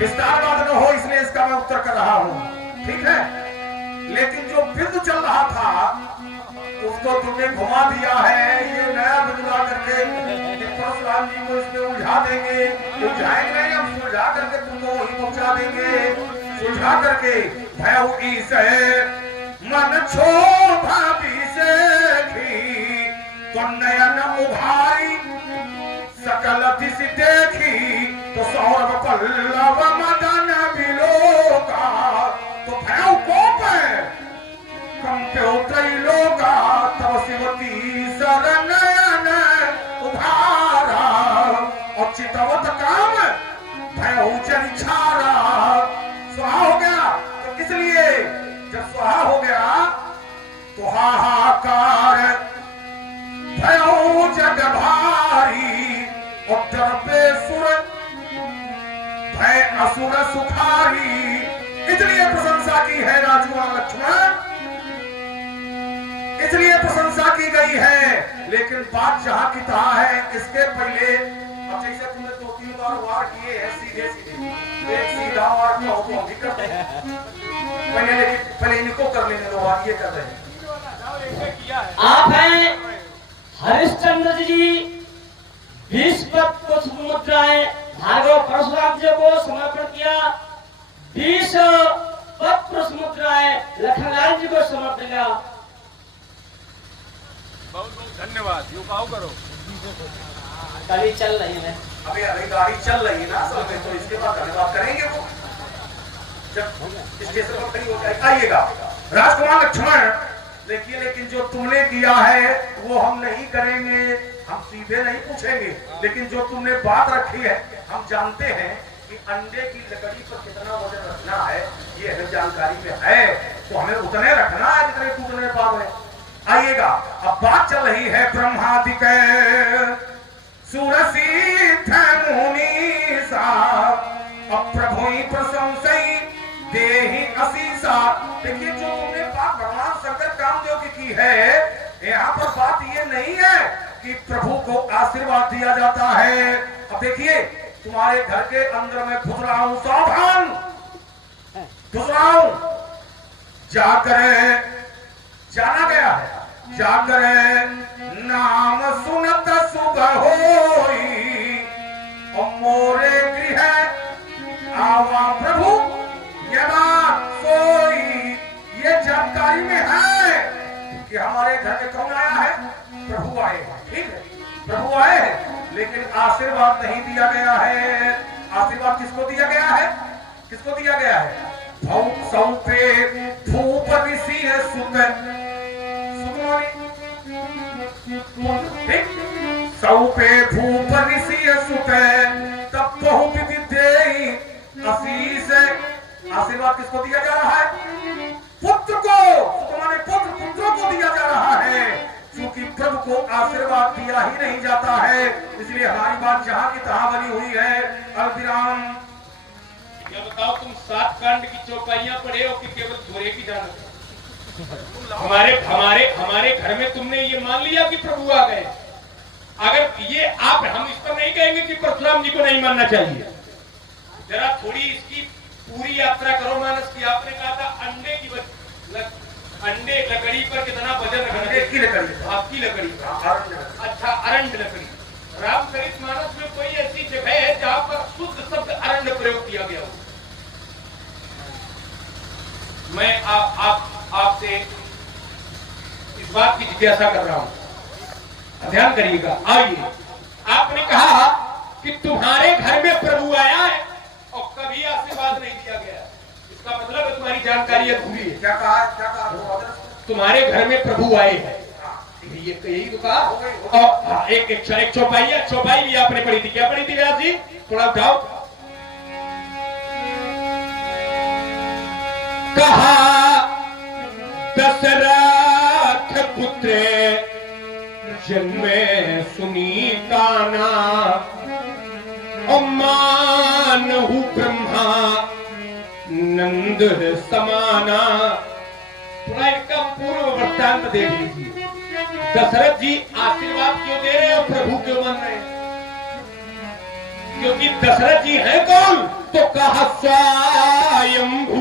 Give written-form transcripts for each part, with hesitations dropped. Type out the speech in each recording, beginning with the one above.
विस्तारवाद न हो इसलिए इसका मैं उत्तर कर रहा हूं, ठीक है। लेकिन जो बिंदु चल रहा था उसको तुमने घुमा दिया है। ये नया बिंदु ला करके परशुराम जी को इसमें उलझा देंगे, उलझाएंगे नहीं, हम सुलझा करके तुमको वहीं पहुंचा देंगे। सुलझा करके भय से मन क्षोभा से तो नयन उभारी सकल दिश देखी तो सौरभ पल्लव मदन बिलोका। तो भय कोप है कंप्यो त्रैलोका तब शिवती शरणयन उभारा और चितवत काम भय जन छारा। स्वाहा हो गया तो किस लिए? जब स्वाहा हो गया तो हाहाकार भयो जग भारी और डरपे सुर भय असुर सुखारी। इसलिए प्रशंसा की है राजकुमार लक्ष्मण, इसलिए प्रशंसा की गई है। लेकिन बात जहां की तहां है। इसके पहले अब जैसे तुमने 2-3 बार वार किए हैं सीधे सीधे, एक सीधा वार कहो तो हम भी करते हैं। पहले इनको कर लेने दो, ये कर रहे हैं। आप हैं हरिश्चंद्र जी, 20 पद को मुद्राएं भार्गव परशुराम जी को समर्पण किया, 20 पद मुद्राएं लखनलाल जी को समर्पण किया। बहुत बहुत धन्यवाद। यू पाओ करो। गाड़ी चल रही है। अभी गाड़ी चल रही है ना असल में, तो इसके बाद धन्यवाद करेंगे वो जब स्टेशन पर खड़ी हो जाएगी। आइएगा राजकुमार लक्ष्मण, देखिए लेकिन जो तुमने किया है वो हम नहीं करेंगे, हम सीधे नहीं पूछेंगे। लेकिन जो तुमने बात रखी है हम जानते हैं कि अंडे की लकड़ी पर कितना वजन रखना है, ये हमें जानकारी में है। तो हमें उतने रखना है जितने टूटने पाव है। आइएगा, अब बात चल रही है ब्रह्मादिक सुरसिद्ध मुनीसा अब प्रभु प्रशंसई देहि असीसा। देखिए जो तुमने बात भगवान शंकर कामदेव की है, यहाँ पर बात ये नहीं है कि प्रभु को आशीर्वाद दिया जाता है। अब देखिए तुम्हारे घर के अंदर में घुस रहा हूं, सावधान घुस रहा हूं, जाकर जाना गया है, जाकर नाम सुनत सुबह होई और मोरे गृह आवा प्रभु यदा सोई। ये जानकारी में है कि हमारे घर में कौन आया है? प्रभु आए हैं, ठीक है, प्रभु आए हैं। लेकिन आशीर्वाद नहीं दिया गया है। आशीर्वाद किसको दिया गया है? किसको दिया गया है? सौंपे भूप ऋषि सुत सौपे भूप ऋषि सुत तब बहु विधि देहि आशीष। आशीर्वाद किसको दिया जा रहा है? पुत्र को, तुम्हारे पुत्रों को दिया जा रहा है। क्योंकि प्रभु को आशीर्वाद दिया ही नहीं जाता है, इसलिए हमारी बात जहां की तहां बनी हुई है। अल्पिराम क्या बताओ, तुम 7 कांड की चौपाइयां पढ़े हो कि केवल घोड़े की जानत? हमारे घर में तुमने ये मान लिया कि प्रभु आ गए। अगर ये आप हम इस पर नहीं कहेंगे कि परशुराम जी को नहीं मानना चाहिए। जरा थोड़ी इसकी पूरी यात्रा करो मानस की। आपने कहा था अंडे लकड़ी पर कितना वजन रखना है? की लकड़ी, आपकी लकड़ी पर। अच्छा, अरंड लकड़ी। रामचरित मानस में कोई ऐसी जगह है जहां पर शुद्ध शब्द अरंड प्रयोग किया गया हो? मैं आपसे इस बात की जिज्ञासा कर रहा हूं, ध्यान करिएगा। आइए, आपने कहा कि तुम्हारे घर में प्रभु आया है और कभी आशीर्वाद नहीं दिया गया। इसका मतलब है तुम्हारी जानकारी अधूरी है। क्या कहा? क्या कहा? तुम्हारे घर में प्रभु आए हैं, ये यही तो कहा। और एक चौपाई भी आपने पढ़ी थी। क्या पढ़ी थी व्यास जी? थोड़ा उठाओ। कहा दशरथ पुत्र जन्मे सुनीता ना मानहु ब्रह्मा नंद समाना। थोड़ा इनका पूर्व वृत्तांत देख लीजिए। दशरथ जी आशीर्वाद क्यों दे रहे और प्रभु क्यों मान रहे? क्योंकि दशरथ जी हैं कौन? तो कहा स्वयंभू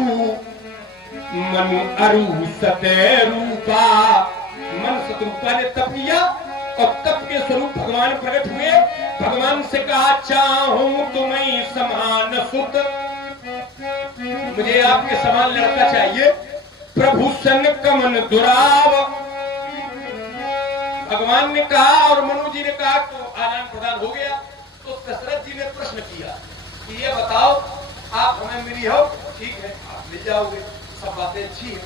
मनु अरु सते रूपा। मन सतरूपा ने तप किया और तप के स्वरूप भगवान प्रकट हुए। भगवान से कहा चाहूं तुम्हें समान सुत, मुझे आपके समान लड़का चाहिए। प्रभु सन कमन दुराव, भगवान ने कहा और मनु जी ने कहा तो आदान प्रदान हो गया। तो दशरथ जी ने प्रश्न किया कि ये बताओ आप हमें मिली हो, ठीक है आप मिल जाओगे, सब बातें अच्छी है,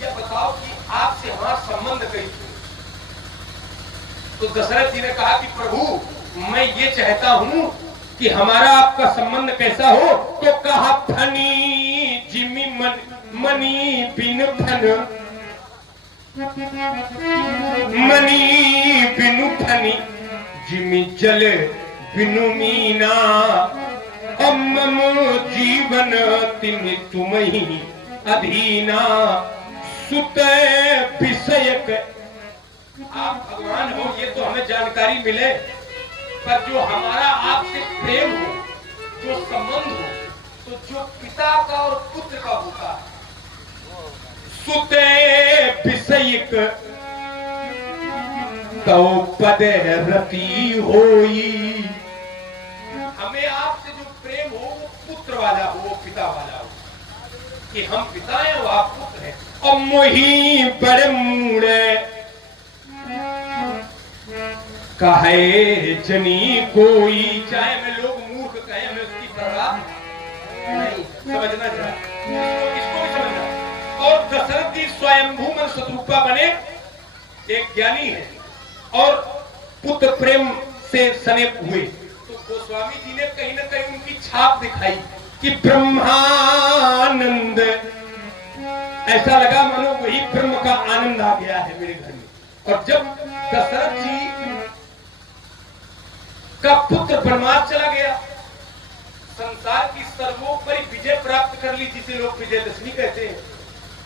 ये बताओ कि आपसे हमारा संबंध कैसे। तो दशरथ जी ने कहा कि प्रभु मैं ये चाहता हूं कि हमारा आपका संबंध कैसा हो। तो कहा फनी जिमी मनी बिन फन, मनी बिनु फनी जिमी जल बिनु मीना। मम जीवन तिमि तुम्हि अधीना सुत विषयक। आप भगवान हो ये तो हमें जानकारी मिले, पर जो हमारा आपसे प्रेम हो, जो संबंध हो, तो जो पिता का और पुत्र का होता है, सुते विषयक तो पद रति होई। हमें आपसे जो प्रेम हो वो पुत्र वाला हो, वो पिता वाला हो, कि हम पिता हैं वो आप पुत्र हैं। और मोही बड़े मूड़े कहे जनी कोई, चाहे मैं लोग मूर्ख कहे मैं उसकी परवाह नहीं, समझना चाहिए इसको भी समझना। और दशरथ जी स्वयंभू मन शत्रुपा बने, एक ज्ञानी है और पुत्र प्रेम से सनेप हुए। तो गोस्वामी जी ने कहीं ना कहीं उनकी छाप दिखाई कि ब्रह्मानंद, ऐसा लगा मानो वही ब्रह्म का आनंद आ गया है मेरे घर में। और जब दशरथ जी का पुत्र वनवास चला गया, संसार की सर्वोपरि विजय प्राप्त कर ली, जिसे लोग विजयदशमी कहते हैं।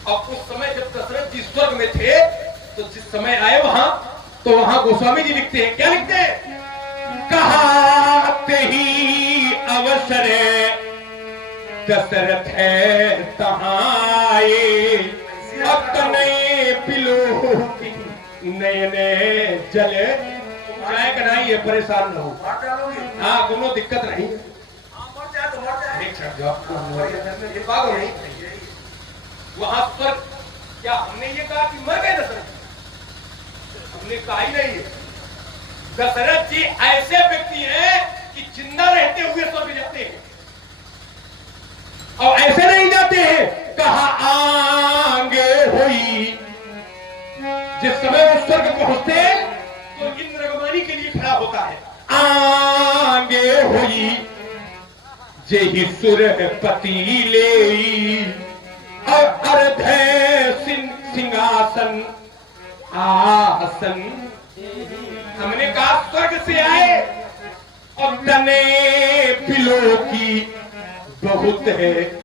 और उस समय जब दशरथ जी स्वर्ग में थे, तो जिस समय आए वहां, तो वहां गोस्वामी जी लिखते हैं, क्या लिखते हैं, कहाते ही अवसर दशरथ है तहाए, अपने पिलो नयने जले। जाए का नहीं है, परेशान न हो। हाँ दोनों दिक्कत नहीं है। वहां स्वर्ग, क्या हमने ये कहा कि मर गए दशरथ जी? हमने कहा ही नहीं है। दशरथ जी ऐसे व्यक्ति हैं कि जिंदा रहते हुए स्वर्ग जाते हैं, और ऐसे नहीं जाते हैं कहा आगे हुई। जिस समय वो स्वर्ग पहुंचते तो इंद्रगमनी के लिए खड़ा होता है, आगे हुई जेहि सुरपति ले, और अर्धे सिंहासन आसन। हमने कहा स्वर्ग से आए और तने पिलो की बहुत है